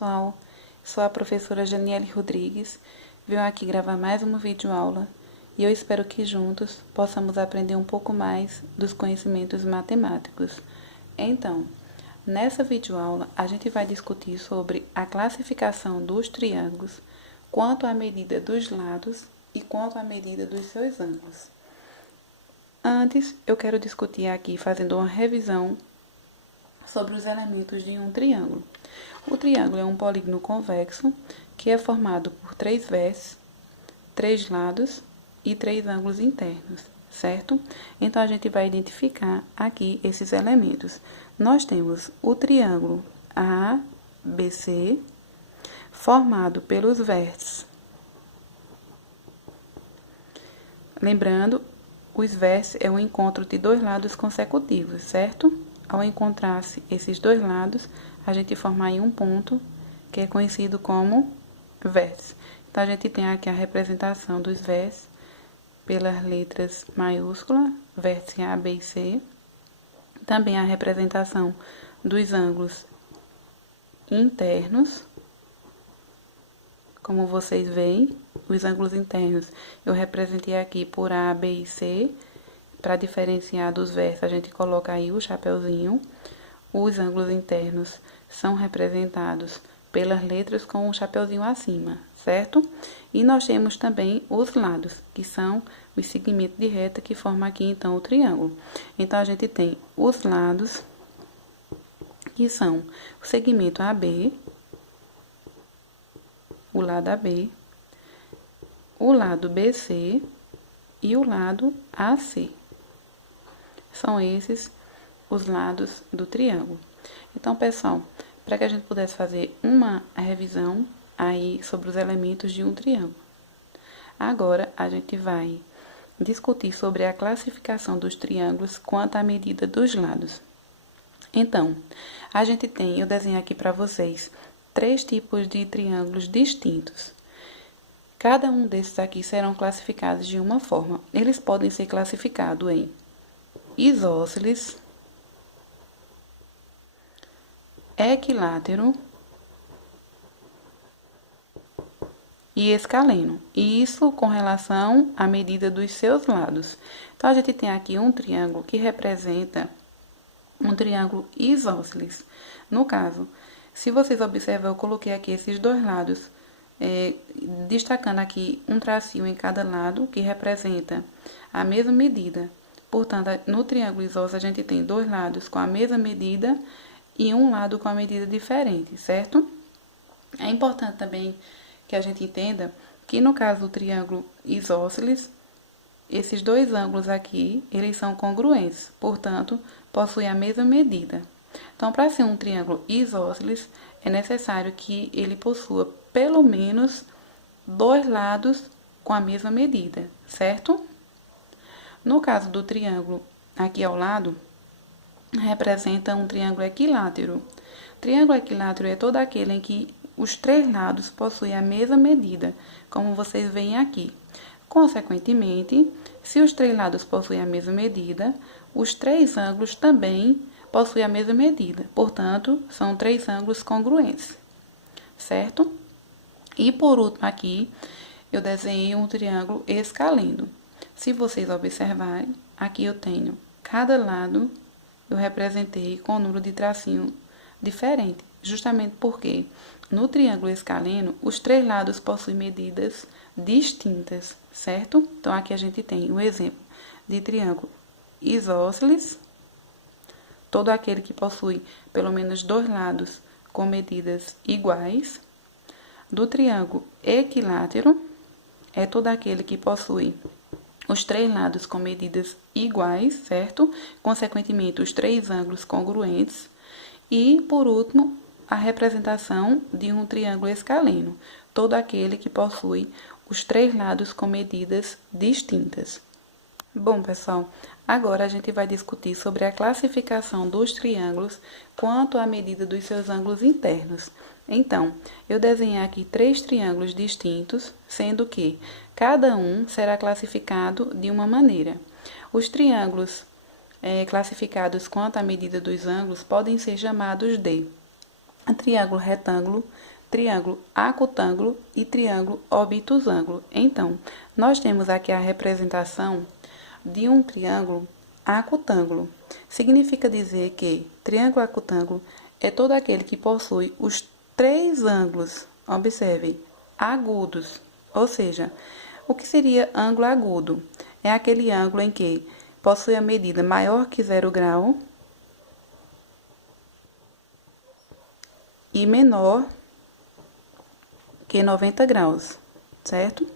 Pessoal, sou a professora Janiele Rodrigues, venho aqui gravar mais uma videoaula e eu espero que juntos possamos aprender um pouco mais dos conhecimentos matemáticos. Então, nessa videoaula a gente vai discutir sobre a classificação dos triângulos quanto à medida dos lados e quanto à medida dos seus ângulos. Antes, eu quero discutir aqui fazendo uma revisão sobre os elementos de um triângulo. O triângulo é um polígono convexo que é formado por 3 vértices, 3 lados e 3 ângulos internos, certo? Então, a gente vai identificar aqui esses elementos. Nós temos o triângulo ABC, formado pelos vértices. Lembrando, os vértices é o encontro de 2 lados consecutivos, certo? Ao encontrar-se esses 2 lados, a gente forma aí um ponto, que é conhecido como vértice. Então, a gente tem aqui a representação dos vértices pelas letras maiúsculas, vértice A, B e C. Também a representação dos ângulos internos. Como vocês veem, os ângulos internos eu representei aqui por A, B e C. Para diferenciar dos vértices, a gente coloca aí o chapeuzinho. Os ângulos internos são representados pelas letras com o chapeuzinho acima, certo? E nós temos também os lados, que são os segmentos de reta que formam aqui, então, o triângulo. Então, a gente tem os lados, que são o segmento AB, o lado AB, o lado BC e o lado AC. São esses os lados do triângulo. Então, pessoal, para que a gente pudesse fazer uma revisão aí sobre os elementos de um triângulo. Agora, a gente vai discutir sobre a classificação dos triângulos quanto à medida dos lados. Então, a gente tem, eu desenho aqui para vocês, 3 tipos de triângulos distintos. Cada um desses aqui serão classificados de uma forma. Eles podem ser classificados em isósceles, equilátero e escaleno. E isso com relação à medida dos seus lados. Então, a gente tem aqui um triângulo que representa um triângulo isósceles. No caso, se vocês observam, eu coloquei aqui esses 2 lados, destacando aqui um tracinho em cada lado, que representa a mesma medida. Portanto, no triângulo isósceles, a gente tem 2 lados com a mesma medida e um lado com a medida diferente, certo? É importante também que a gente entenda que no caso do triângulo isósceles, esses 2 ângulos aqui, eles são congruentes, portanto, possuem a mesma medida. Então, para ser um triângulo isósceles, é necessário que ele possua pelo menos 2 lados com a mesma medida, certo? No caso do triângulo aqui ao lado, representa um triângulo equilátero. Triângulo equilátero é todo aquele em que os 3 lados possuem a mesma medida, como vocês veem aqui. Consequentemente, se os 3 lados possuem a mesma medida, os 3 ângulos também possuem a mesma medida. Portanto, são 3 ângulos congruentes, certo? E por último aqui, eu desenhei um triângulo escaleno. Se vocês observarem, aqui eu tenho cada lado, eu representei com um número de tracinho diferente, justamente porque no triângulo escaleno, os 3 lados possuem medidas distintas, certo? Então, aqui a gente tem um exemplo de triângulo isósceles, todo aquele que possui pelo menos 2 lados com medidas iguais. Do triângulo equilátero, é todo aquele que possui os 3 lados com medidas iguais, certo? Consequentemente, os 3 ângulos congruentes. E, por último, a representação de um triângulo escaleno, todo aquele que possui os 3 lados com medidas distintas. Bom, pessoal, agora a gente vai discutir sobre a classificação dos triângulos quanto à medida dos seus ângulos internos. Então, eu desenhei aqui 3 triângulos distintos, sendo que cada um será classificado de uma maneira. Os triângulos classificados quanto à medida dos ângulos podem ser chamados de triângulo retângulo, triângulo acutângulo e triângulo obtusângulo. Então, nós temos aqui a representação de um triângulo acutângulo. Significa dizer que triângulo acutângulo é todo aquele que possui os três ângulos, observe, agudos. Ou seja, o que seria ângulo agudo? É aquele ângulo em que possui a medida maior que 0 grau e menor que 90 graus, certo?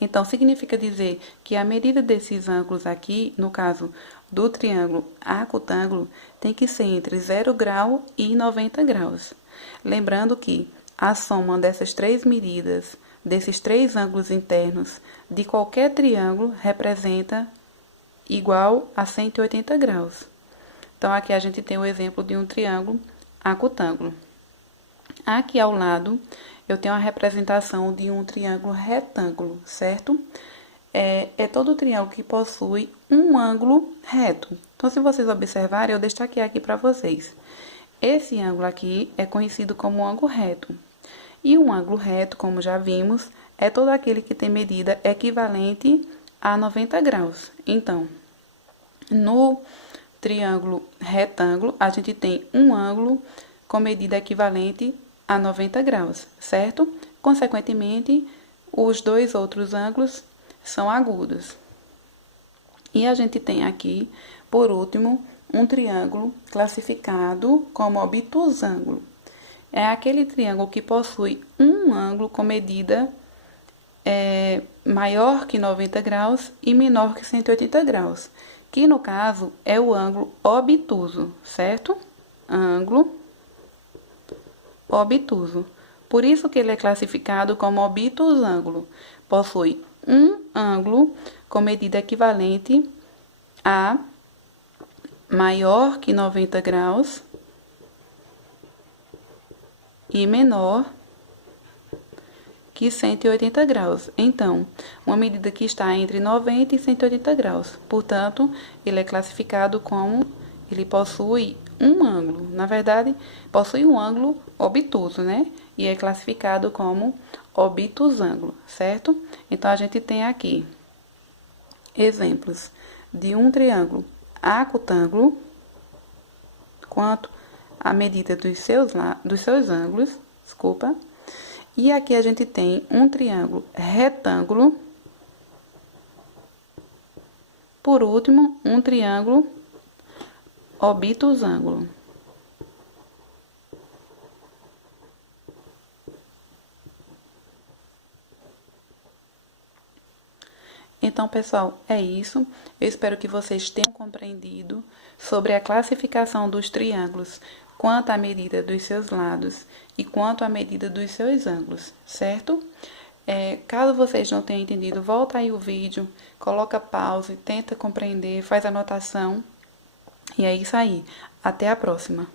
Então, significa dizer que a medida desses ângulos aqui, no caso do triângulo acutângulo, tem que ser entre 0 grau e 90 graus. Lembrando que a soma dessas três medidas, desses três ângulos internos, de qualquer triângulo, representa igual a 180 graus. Então, aqui a gente tem o exemplo de um triângulo acutângulo. Aqui ao lado, eu tenho a representação de um triângulo retângulo, certo? É todo triângulo que possui um ângulo reto. Então, se vocês observarem, eu destaquei aqui para vocês. Esse ângulo aqui é conhecido como ângulo reto. E um ângulo reto, como já vimos, é todo aquele que tem medida equivalente a 90 graus. Então, no triângulo retângulo, a gente tem um ângulo com medida equivalente a 90 graus, certo? Consequentemente, os dois outros ângulos são agudos. E a gente tem aqui, por último, um triângulo classificado como obtusângulo. É aquele triângulo que possui um ângulo com medida maior que 90 graus e menor que 180 graus, que no caso é o ângulo obtuso, certo? Ângulo obtuso. Por isso que ele é classificado como obtusângulo. Possui um ângulo com medida equivalente a maior que 90 graus e menor que 180 graus. Então, uma medida que está entre 90 e 180 graus. Portanto, ele é classificado como, ele possui um ângulo. Na verdade, possui um ângulo obtuso, né? E é classificado como obtusângulo, certo? Então, a gente tem aqui exemplos de um triângulo acutângulo, quanto à medida dos seus ângulos, desculpa. E aqui a gente tem um triângulo retângulo. Por último, um triângulo obtusângulo. Então, pessoal, é isso. Eu espero que vocês tenham compreendido sobre a classificação dos triângulos quanto à medida dos seus lados e quanto à medida dos seus ângulos, certo? Caso vocês não tenham entendido, volta aí o vídeo, coloca pause, tenta compreender, faz anotação. E é isso aí. Até a próxima.